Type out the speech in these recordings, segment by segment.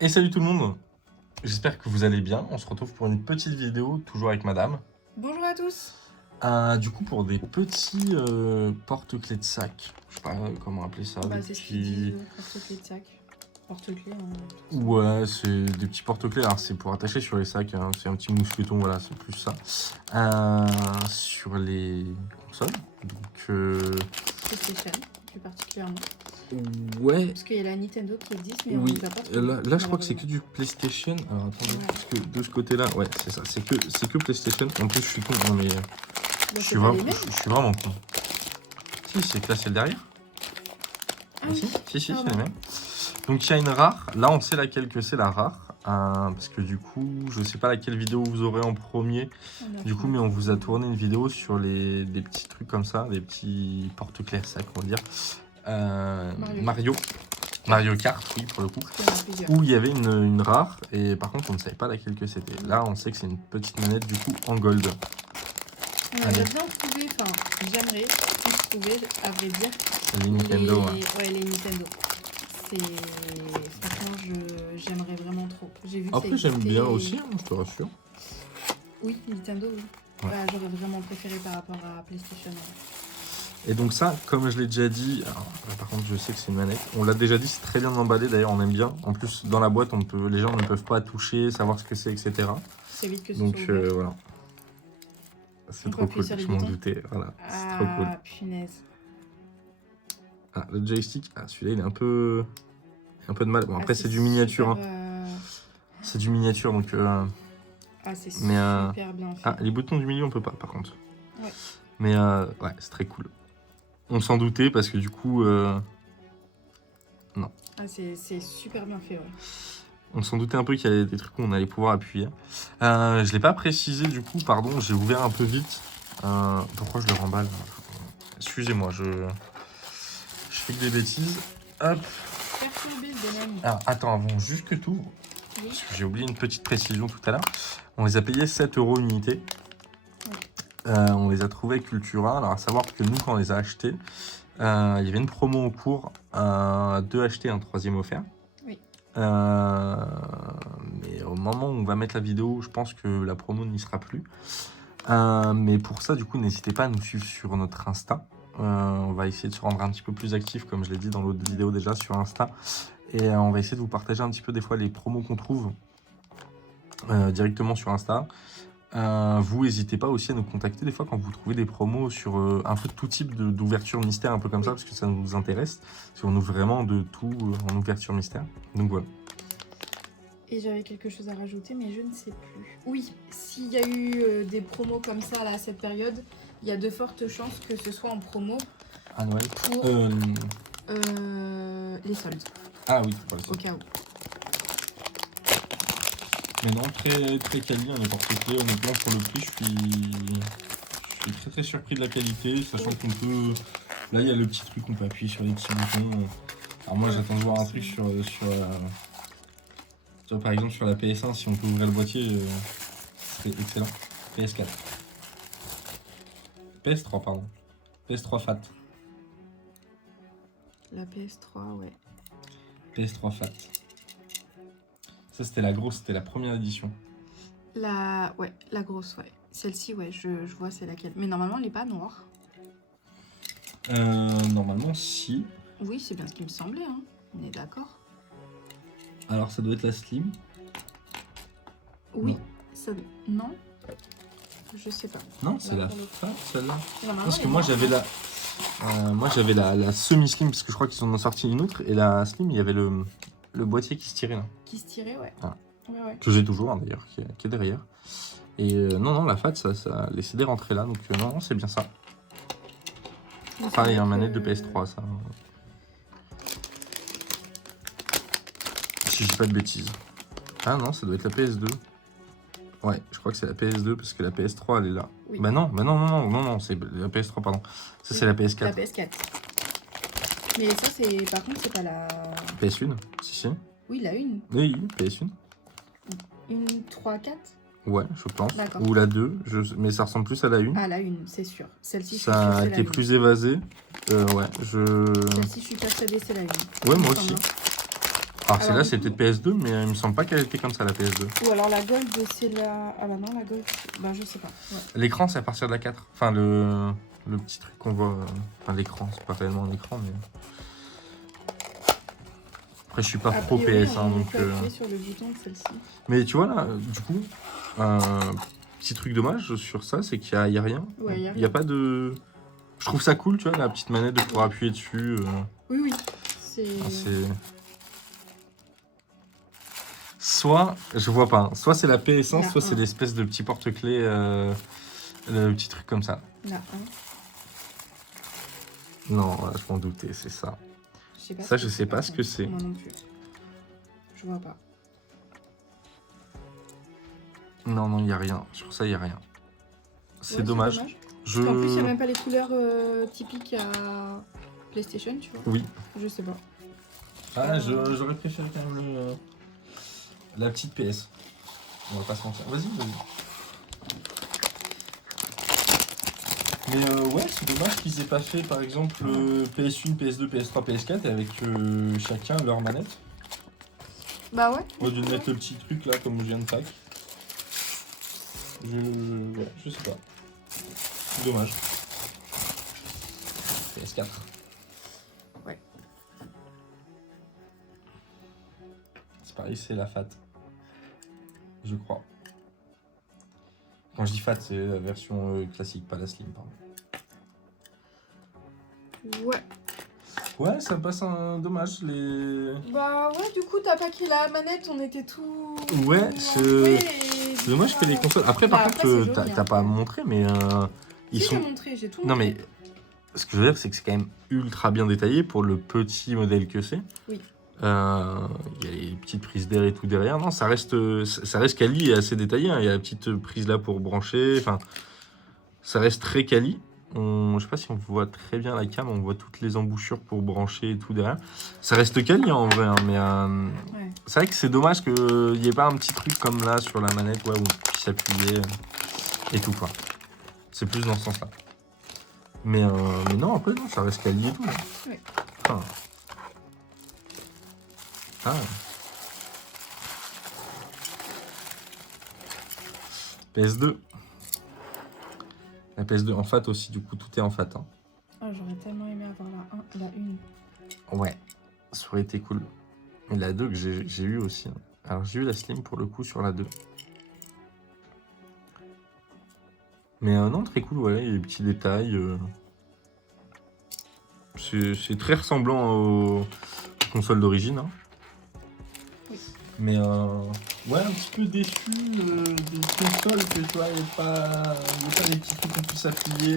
Et salut tout le monde, j'espère que vous allez bien. On se retrouve pour une petite vidéo, toujours avec madame. Bonjour à tous. Du coup, pour des petits porte-clés de sac. Je sais pas comment appeler ça. Bah, des c'est ce qu'ils disent, porte-clés de sac. Porte-clés. Ouais, c'est des petits porte-clés. Alors, c'est pour attacher sur les sacs. Hein. C'est un petit mousqueton, voilà, c'est plus ça. Sur les consoles. Donc, PlayStation, plus particulièrement. ouais. Parce qu'il y a la Nintendo qui existe, mais Oui, on nous a pas trouvé, là je crois que c'est que du PlayStation. Alors attendez, Ouais. parce que de ce côté-là, ouais, c'est ça, c'est que PlayStation. En plus, je suis con, non mais Bon, je c'est suis pas vraiment, les mêmes. je suis vraiment con. Si, c'est que là, c'est le derrière. Ah Si, oui, si, c'est pardon. les mêmes. Donc il y a une rare. Là, on sait laquelle que c'est la rare. Parce que du coup, je sais pas laquelle vidéo vous aurez en premier. Du coup, mais on vous a tourné une vidéo sur des petits trucs comme ça, des petits porte-clés sacs, on va dire. Mario Kart, oui, pour le coup. Il y en a plusieurs. Où il y avait une rare, et par contre, on ne savait pas laquelle que c'était. Là, on sait que c'est une petite manette, du coup, en gold. On Allez. aimerait bien trouver, enfin, j'aimerais trouver, à vrai dire, Les Nintendo, ouais. ouais, les Nintendo. Franchement, j'aimerais vraiment trop. J'ai vu que Après, ça j'aime existait bien et- aussi, hein, je te rassure. Oui, Nintendo, oui. Ouais. Ouais, j'aurais vraiment préféré par rapport à PlayStation. Et donc ça, comme je l'ai déjà dit, alors, là, par contre je sais que c'est une manette, on l'a déjà dit, c'est très bien emballé, d'ailleurs on aime bien. En plus dans la boîte, les gens ne peuvent pas toucher, savoir ce que c'est, etc. C'est vite que ce Donc soit ouvert. voilà. C'est On trop peut appuyer cool, sur les je m'en boutons. doutais, voilà, c'est trop cool. Ah, punaise. Ah, le joystick, celui-là il est un peu de mal. Bon après Ah, c'est du miniature, super, hein. C'est du miniature donc... Ah, c'est mais, super bien fait. Ah, les boutons du milieu on peut pas par contre. Ouais. Mais ouais, c'est très cool. On s'en doutait parce que du coup... Non. Ah, c'est super bien fait, ouais. On s'en doutait un peu qu'il y avait des trucs où on allait pouvoir appuyer. Je l'ai pas précisé du coup, pardon, j'ai ouvert un peu vite. Pourquoi je le remballe? Excusez-moi, je fais que des bêtises. Hop. Perturbé de même. Alors attends, avant juste que tout, Oui. parce que j'ai oublié une petite précision tout à l'heure. On les a payés 7 € unité. On les a trouvés à Cultura. Alors à savoir que nous quand on les a achetés, il y avait une promo en cours, 2 achetés, un 3e offert. Oui. Mais au moment où on va mettre la vidéo, je pense que la promo n'y sera plus. Mais pour ça, du coup, n'hésitez pas à nous suivre sur notre Insta. On va essayer de se rendre un petit peu plus actif, comme je l'ai dit dans l'autre vidéo déjà, sur Insta. Et on va essayer de vous partager un petit peu des fois les promos qu'on trouve directement sur Insta. Vous n'hésitez pas aussi à nous contacter des fois quand vous trouvez des promos sur un peu de tout type d'ouverture mystère, un peu comme ça, parce que ça nous intéresse. Parce qu'on ouvre vraiment de tout en ouverture mystère. Donc voilà. Et j'avais quelque chose à rajouter, mais je ne sais plus. Oui, s'il y a eu des promos comme ça là, à cette période, il y a de fortes chances que ce soit en promo À Noël pour les soldes, Ah oui, voilà, au cas où. mais non, très, très quali, les porte-clés. Honnêtement, pour le prix, je suis très très surpris de la qualité, sachant qu'on peut... Là, il y a le petit truc, on peut appuyer sur les petits boutons. Alors moi, Ouais, j'attends de voir un truc sur par exemple, sur la PS1, si on peut ouvrir le boîtier, c'est excellent. PS4. PS3, pardon. PS3 FAT. La PS3, ouais. PS3 FAT. Ça, c'était la grosse, c'était la première édition. La grosse, ouais. Celle-ci, ouais, je vois c'est laquelle. Mais normalement, elle n'est pas noire. Normalement, si. Oui, c'est bien ce qui me semblait, hein. On est d'accord. Alors, ça doit être la Slim. Oui, Non. ça... Non. Je sais pas. Non, c'est Là, la pour le coup. FAT, celle-là. Normalement, Parce elle que est moi, noire, j'avais hein. la semi-slim, parce que je crois qu'ils en ont sorti une autre. Et la slim, il y avait le boîtier qui se tirait là. Qui se tirait, ouais. Ah. Ouais. Que j'ai toujours, hein, d'ailleurs, qui est derrière. Et non, la FAT, les CD rentraient là. Donc non, c'est bien ça. Mais Pareil, c'est un vrai manette de que- PS3, ça. Si je dis pas de bêtises. Ah non, ça doit être la PS2. Ouais, je crois que c'est la PS2 parce que la PS3 elle est là. Oui. Bah non, c'est la PS3, pardon. Ça, c'est la PS4. La PS4. Mais ça, c'est... Par contre, c'est pas la... PS1, si. Oui, la 1. Oui, PS1. Une 3, 4. Ouais, je pense. D'accord. Ou la 2, mais ça ressemble plus à la 1. Ah, la 1, c'est sûr. Celle-ci, je suis Ça sûre a c'est la été 1. plus évasé. Ouais, Celle-ci, je suis persuadée, c'est la 1. Ouais, moi aussi. Alors celle-là, du c'est coup- peut-être PS2, mais il me semble pas qu'elle était comme ça, la PS2. Ou alors la Gold, c'est la... Ah bah non, la Gold, ben je sais pas. Ouais. L'écran, c'est à partir de la 4. Enfin, le petit truc qu'on voit... Enfin, l'écran, c'est pas réellement un écran, mais... Après, je suis pas A pro priori, PS, hein, on donc... peut appuyer sur le bouton de celle-ci. Mais tu vois, là, du coup, un petit truc dommage sur ça, c'est qu'il y a rien. Ouais, y a Il y a pas de... Je trouve ça cool, tu vois, la petite manette de pouvoir appuyer dessus. Oui, oui. C'est... C'est... Soit, je vois pas, hein. Soit c'est la PS1, Il y a soit c'est un. l'espèce de petit porte-clés, le petit truc comme ça. Il y en a un. Non, voilà, je m'en doutais, c'est ça. Je sais pas Ça, ce je que sais c'est, pas par ce que contre. c'est. Moi non plus. Je vois pas. Non, non, il y a rien. Sur ça, il y a rien. C'est Ouais, dommage. Parce qu'en plus, il n'y a même pas les couleurs typiques à PlayStation, tu vois. Oui. Je sais pas. Ah, j'aurais préféré quand même la petite PS. On va pas se mentir. Vas-y, vas-y. Mais ouais, c'est dommage qu'ils aient pas fait par exemple PS1, PS2, PS3, PS4 et avec chacun leur manette. Bah ouais. Au lieu de mettre le petit truc là comme je viens de faire. Ouais, je sais pas. C'est dommage. PS4. Ouais. C'est pareil, c'est la FAT. Je crois. Quand je dis FAT, c'est la version classique, pas la Slim, pardon. Ouais. Ouais, ça passe un dommage. Bah ouais, du coup, t'as pas pris la manette, on était tout... Ouais, c'est dommage que les consoles. Après, par Bah, contre, après, c'est joli, t'as hein. pas montré, mais ils Si, sont. j'ai montré, j'ai tout Non, montré. mais ce que je veux dire, c'est que c'est quand même ultra bien détaillé pour le petit modèle que c'est. Oui. Il y a les petites prises d'air et tout derrière. Non, ça reste quali et assez détaillé, hein. Il y a la petite prise là pour brancher. Enfin, ça reste très quali. Je sais pas si on voit très bien la cam, on voit toutes les embouchures pour brancher et tout derrière. Ça reste quali, hein, en vrai, hein, mais Ouais. c'est vrai que c'est dommage qu'il n'y ait pas un petit truc comme là sur la manette, ouais, où on puisse appuyer et tout, quoi. C'est plus dans ce sens-là. Mais non, après, non, ça reste quali et tout. Hein. Oui. Ah. Ah. PS2. La PS2 en FAT aussi, du coup, tout est en FAT. Hein. Ah, j'aurais tellement aimé avoir la 1. Ouais, ça aurait été cool. Et la 2 que j'ai eu aussi. Hein. Alors, j'ai eu la Slim pour le coup sur la 2. Mais non, très cool, ouais, il y a des petits détails. C'est très ressemblant aux consoles d'origine. Hein. Oui. Mais ouais, un petit peu déçu des consoles que tu vois, il n'y a pas des petits trucs qu'on puisse appuyer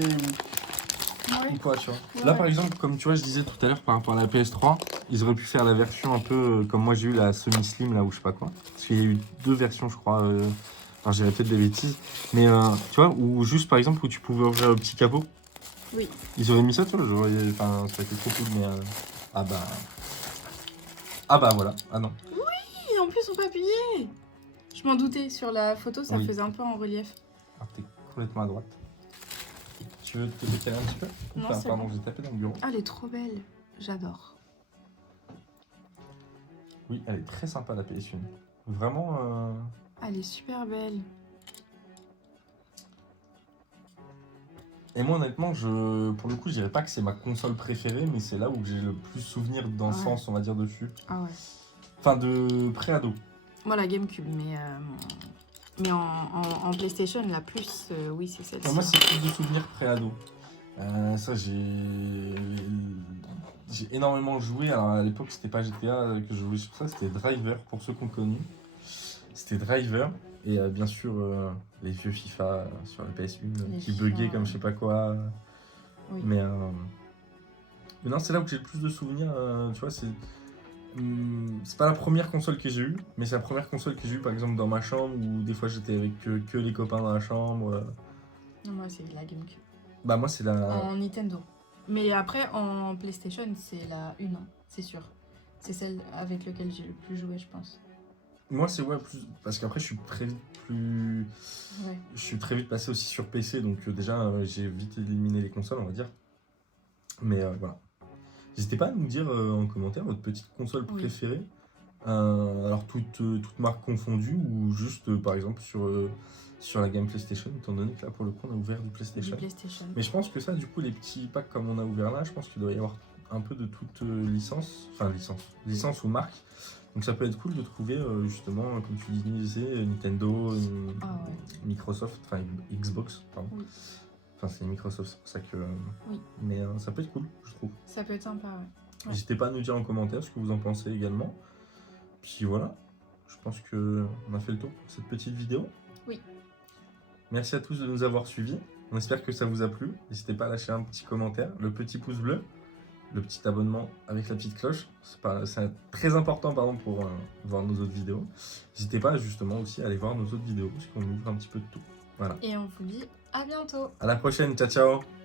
ou quoi, tu vois. Ouais. Là, par exemple, comme tu vois, je disais tout à l'heure par rapport à la PS3, ils auraient pu faire la version un peu comme moi j'ai eu la semi-slim là ou je sais pas quoi. Parce qu'il y a eu 2 versions, je crois. Alors, j'ai peut-être des bêtises. Mais tu vois, ou juste par exemple où tu pouvais ouvrir le petit capot. Oui. Ils auraient mis ça, tu vois, enfin, ça aurait été trop cool, mais ah bah. Ah bah voilà, ah non. Et en plus, on peut appuyer. Je m'en doutais, sur la photo, ça Oui. faisait un peu en relief. Alors t'es complètement à droite. Tu veux te décaler un petit peu? Non, Enfin, c'est pardon, bon. j'ai tapé dans le bureau. Ah, elle est trop belle. J'adore. Oui, elle est très sympa la PS1. Vraiment. Ah, elle est super belle. Et moi honnêtement, pour le coup, je dirais pas que c'est ma console préférée, mais c'est là où j'ai le plus souvenir d'un Ouais. sens, on va dire, dessus. Ah ouais. Enfin, de pré-ado. Moi, la GameCube, mais en PlayStation, la plus, oui, c'est celle-ci. Moi, c'est plus de souvenirs pré-ado. Ça, j'ai énormément joué. Alors à l'époque, c'était pas GTA que je jouais sur ça, c'était Driver pour ceux qu'on connu. C'était Driver et bien sûr les vieux FIFA sur la PS1 Les qui FIFA, buggaient comme je sais pas quoi. Oui. Mais non, c'est là où j'ai le plus de souvenirs. Tu vois, c'est pas la première console que j'ai eue, mais c'est la première console que j'ai eue par exemple dans ma chambre où des fois j'étais avec que les copains dans la chambre. Non, moi, c'est la GameCube. Bah moi c'est la. En Nintendo. Mais après, en PlayStation, c'est la 1, hein, c'est sûr. C'est celle avec laquelle j'ai le plus joué, je pense. Moi c'est ouais plus parce qu'après je suis très vite plus. Ouais. Je suis très vite passé aussi sur PC donc déjà j'ai vite éliminé les consoles on va dire. Mais voilà. N'hésitez pas à nous dire en commentaire votre petite console Oui. préférée. Alors toute marque confondue ou juste par exemple sur la gamme PlayStation, étant donné que là pour le coup on a ouvert du Du PlayStation. PlayStation. Mais je pense que ça, du coup, les petits packs comme on a ouvert là, je pense qu'il doit y avoir un peu de toute licence ou marque. Donc ça peut être cool de trouver justement, comme tu disais, Nintendo, Ah ouais. Microsoft, enfin Xbox, pardon. Oui. Enfin c'est Microsoft, c'est pour ça que... Oui. Mais ça peut être cool, je trouve. Ça peut être sympa, ouais. N'hésitez pas à nous dire en commentaire ce que vous en pensez également. Puis voilà, je pense qu'on a fait le tour pour cette petite vidéo. Oui. Merci à tous de nous avoir suivis. On espère que ça vous a plu. N'hésitez pas à lâcher un petit commentaire, le petit pouce bleu, le petit abonnement avec la petite cloche. C'est très important pour voir nos autres vidéos. N'hésitez pas justement aussi à aller voir nos autres vidéos parce qu'on ouvre un petit peu de tout. Voilà. Et on vous dit à bientôt. À la prochaine. Ciao, ciao.